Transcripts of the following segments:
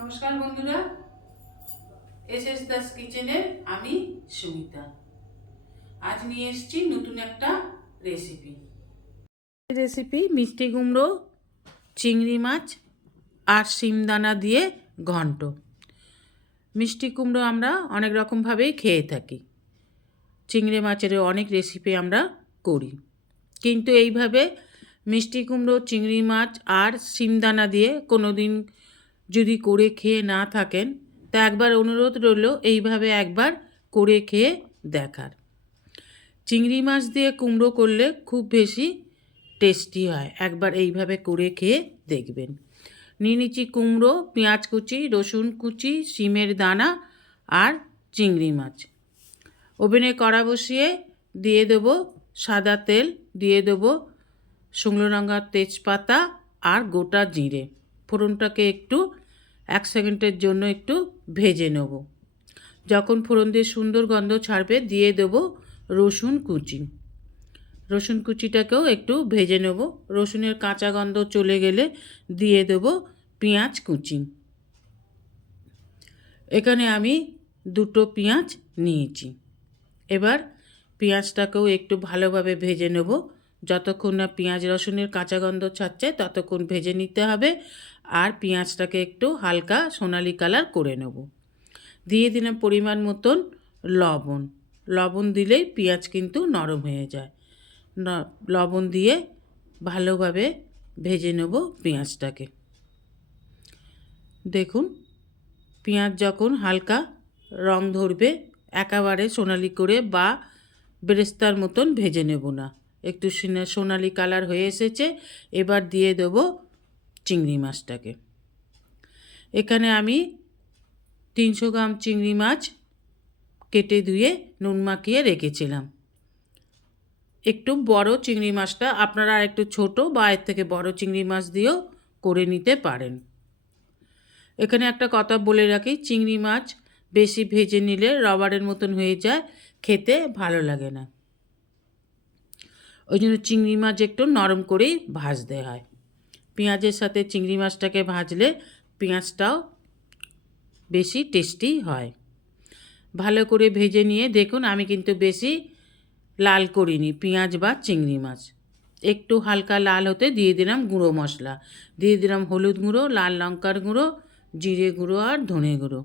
নমস্কার বন্ধুরা। S S Das কিচেনে আমি সুমিতা। আজ নিয়ে এসেছি নতুন একটা রেসিপি রেসিপি মিষ্টি কুমড়ো, চিংড়ি মাছ আর শিমদানা দিয়ে ঘন্ট। মিষ্টি কুমড়ো আমরা অনেক রকমভাবেই খেয়ে থাকি। চিংড়ি মাছেরও অনেক রেসিপি আমরা করি। কিন্তু এইভাবে মিষ্টি কুমড়ো, চিংড়ি মাছ আর শিমদানা দিয়ে কোনো দিন যদি করে খেয়ে না থাকেন, তা একবার অনুরোধ রইল এইভাবে একবার করে খেয়ে দেখার। চিংড়ি মাছ দিয়ে কুমড়ো করলে খুব বেশি টেস্টি হয়, একবার এইভাবে করে খেয়ে দেখবেন। নিয়ে কুমড়ো, পেঁয়াজ কুচি, রসুন কুচি, শিমের দানা আর চিংড়ি মাছ। ওভেনে কড়া বসিয়ে দিয়ে দেবো সাদা তেল, দিয়ে দেবো শুকনো লঙ্কার তেজপাতা আর গোটা জিরে। ফোড়নটাকে একটু এক সেকেন্ডের জন্য একটু ভেজে নেব। যখন ফোড়ন দিয়ে সুন্দর গন্ধ ছাড়বে, দিয়ে দেবো রসুন কুচি। রসুন কুচিটাকেও একটু ভেজে নেব। রসুনের কাঁচা গন্ধ চলে গেলে দিয়ে দেবো পেঁয়াজ কুচি। এখানে আমি দুটো পেঁয়াজ নিয়েছি। এবার পেঁয়াজটাকেও একটু ভালোভাবে ভেজে নেব। যতক্ষণ না পেঁয়াজ রসুনের কাঁচা গন্ধ ছাড়ছে, ততক্ষণ ভেজে নিতে হবে। আর পেঁয়াজটাকে একটু হালকা সোনালি কালার করে নেব। দিয়ে দিলাম পরিমাণ মতন লবণ। লবণ দিলেই পেঁয়াজ কিন্তু নরম হয়ে যায়। লবণ দিয়ে ভালোভাবে ভেজে নেব পেঁয়াজটাকে। দেখুন, পেঁয়াজ যখন হালকা রং ধরবে, একেবারে সোনালি করে বা বেরেস্তার মতন ভেজে নেব না। একটু সিনে- সোনালি কালার হয়ে এসেছে, এবার দিয়ে দেবো চিংড়ি মাছটাকে। এখানে আমি তিনশো গ্রাম চিংড়ি মাছ কেটে ধুয়ে নুন মাখিয়ে রেখেছিলাম। একটু বড় চিংড়ি মাছটা আপনারা আর একটু ছোট বা এর থেকে বড় চিংড়ি মাছ দিয়েও করে নিতে পারেন। এখানে একটা কথা বলে রাখি, চিংড়ি মাছ বেশি ভেজে নিলে রবারের মতন হয়ে যায়, খেতে ভালো লাগে না। ওই জন্য চিংড়ি মাছ একটু নরম করেই ভাজতে হয়। পেঁয়াজের সাথে চিংড়ি মাছটাকে ভাজলে পেঁয়াজটাও বেশি টেস্টি হয়। ভালো করে ভেজে নিয়ে দেখুন, আমি কিন্তু বেশি লাল করিনি, পেঁয়াজ বা চিংড়ি মাছ। একটু হালকা লাল হতে দিয়ে দিলাম গুঁড়ো মশলা। দিয়ে দিলাম হলুদ গুঁড়ো, লাল লঙ্কার গুঁড়ো, জিরে গুঁড়ো আর ধনে গুঁড়ো।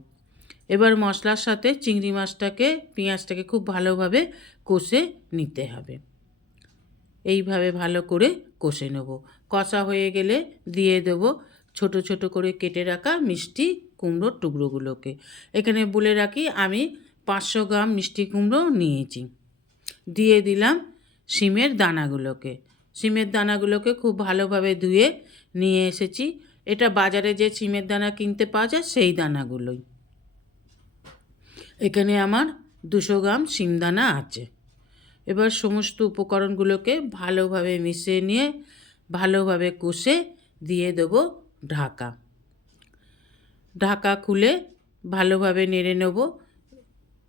এবার মশলার সাথে চিংড়ি মাছটাকে, পেঁয়াজটাকে খুব ভালোভাবে কষে নিতে হবে। এইভাবে ভালো করে কষে নেব। কষা হয়ে গেলে দিয়ে দেবো ছোট ছোট করে কেটে রাখা মিষ্টি কুমড়োর টুকরোগুলোকে। এখানে বলে রাখি, আমি পাঁচশো গ্রাম মিষ্টি কুমড়ো নিয়েছি। দিয়ে দিলাম সিমের দানাগুলোকে। সিমের দানাগুলোকে খুব ভালোভাবে ধুয়ে নিয়ে এসেছি। এটা বাজারে যে সিমের দানা কিনতে পাওয়া যায়, সেই দানাগুলোই। এখানে আমার দুশো গ্রাম সিম দানা আছে। এবার সমস্ত উপকরণগুলোকে ভালোভাবে মিশিয়ে নিয়ে, ভালোভাবে কষে দিয়ে দেবো ঢাকা। ঢাকা খুলে ভালোভাবে নেড়ে নেব।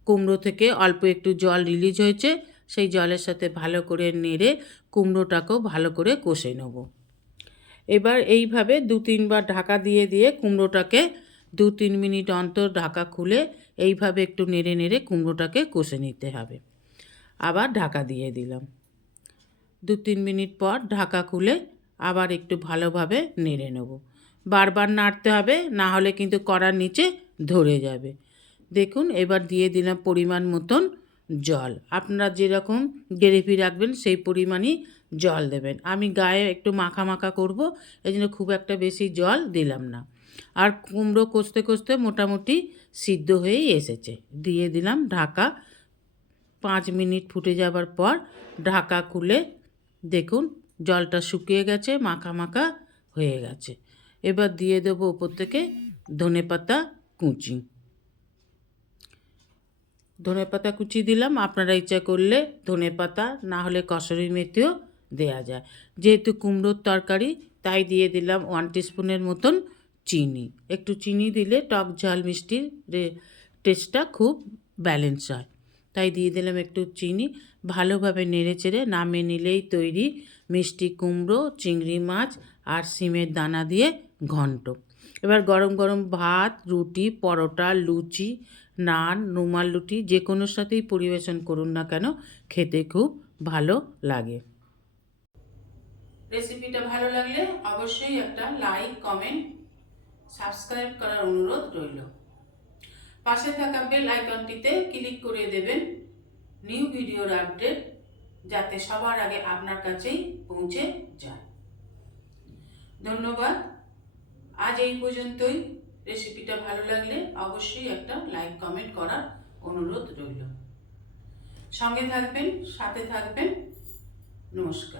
কুমড়ো থেকে অল্প একটু জল রিলিজ হয়েছে, সেই জলের সাথে ভালো করে নেড়ে কুমড়োটাকেও ভালো করে কষে নেব। এবার এইভাবে দু তিনবার ঢাকা দিয়ে দিয়ে কুমড়োটাকে দু তিন মিনিট অন্তর ঢাকা খুলে এইভাবে একটু নেড়ে নেড়ে কুমড়োটাকে কষে নিতে হবে। আবার ঢাকা দিয়ে দিলাম। দু তিন মিনিট পর ঢাকা খুলে আবার একটু ভালোভাবে নেড়ে নেব। বারবার নাড়তে হবে, না হলে কিন্তু কড়ার নিচে ধরে যাবে। দেখুন, এবার দিয়ে দিলাম পরিমাণ মতন জল। আপনারা যেরকম গ্রেভি রাখবেন, সেই পরিমাণই জল দেবেন। আমি গায়ে একটু মাখা মাখা করব, এই জন্য খুব একটা বেশি জল দিলাম না। আর কুমড়ো কষতে কষতে মোটামুটি সিদ্ধ হয়েই এসেছে। দিয়ে দিলাম ঢাকা পাঁচ মিনিট ফুটে যাবার পর ঢাকা খুলে দেখুন, জলটা শুকিয়ে গেছে, মাখা মাখা হয়ে গেছে। এবার দিয়ে দেবো উপর থেকে ধনেপাতা কুচি। ধনেপাতা কুচি দিলাম, আপনারা ইচ্ছা করলে ধনেপাতা না হলে কসুরি মেথিও দেয়া যায়। যেহেতু কুমড়োর তরকারি, তাই দিয়ে দিলাম ওয়ান টিস্পুনের মতন চিনি। একটু চিনি দিলে টক ঝাল মিষ্টির টেস্টটা খুব ব্যালেন্স হয়। তাই দিয়ে দিলাম একটু চিনি। ভালোভাবে নেড়ে চেড়ে নামিয়ে নিলেই তৈরি মিষ্টি কুমড়ো, চিংড়ি মাছ আর সিমের দানা দিয়ে ঘন্ট। এবার গরম গরম ভাত, রুটি, পরোটা, লুচি, নান, রুমাল রুটি যে কোনো সাথেই পরিবেশন করুন না কেন, খেতে খুব ভালো লাগে। রেসিপিটা ভালো লাগলে অবশ্যই একটা লাইক, কমেন্ট, সাবস্ক্রাইব করার অনুরোধ রইল। পাশে থাকা বেল আইকনটিতে ক্লিক করে দেবেন নিউ ভিডিওর আপডেট যাতে সবার আগে আপনার কাছেই পৌঁছে যায়। ধন্যবাদ। আজ এই পর্যন্তই। রেসিপিটা ভালো লাগলে অবশ্যই একটা লাইক, কমেন্ট করার অনুরোধ রইল। সঙ্গে থাকবেন, সাথে থাকবেন। নমস্কার।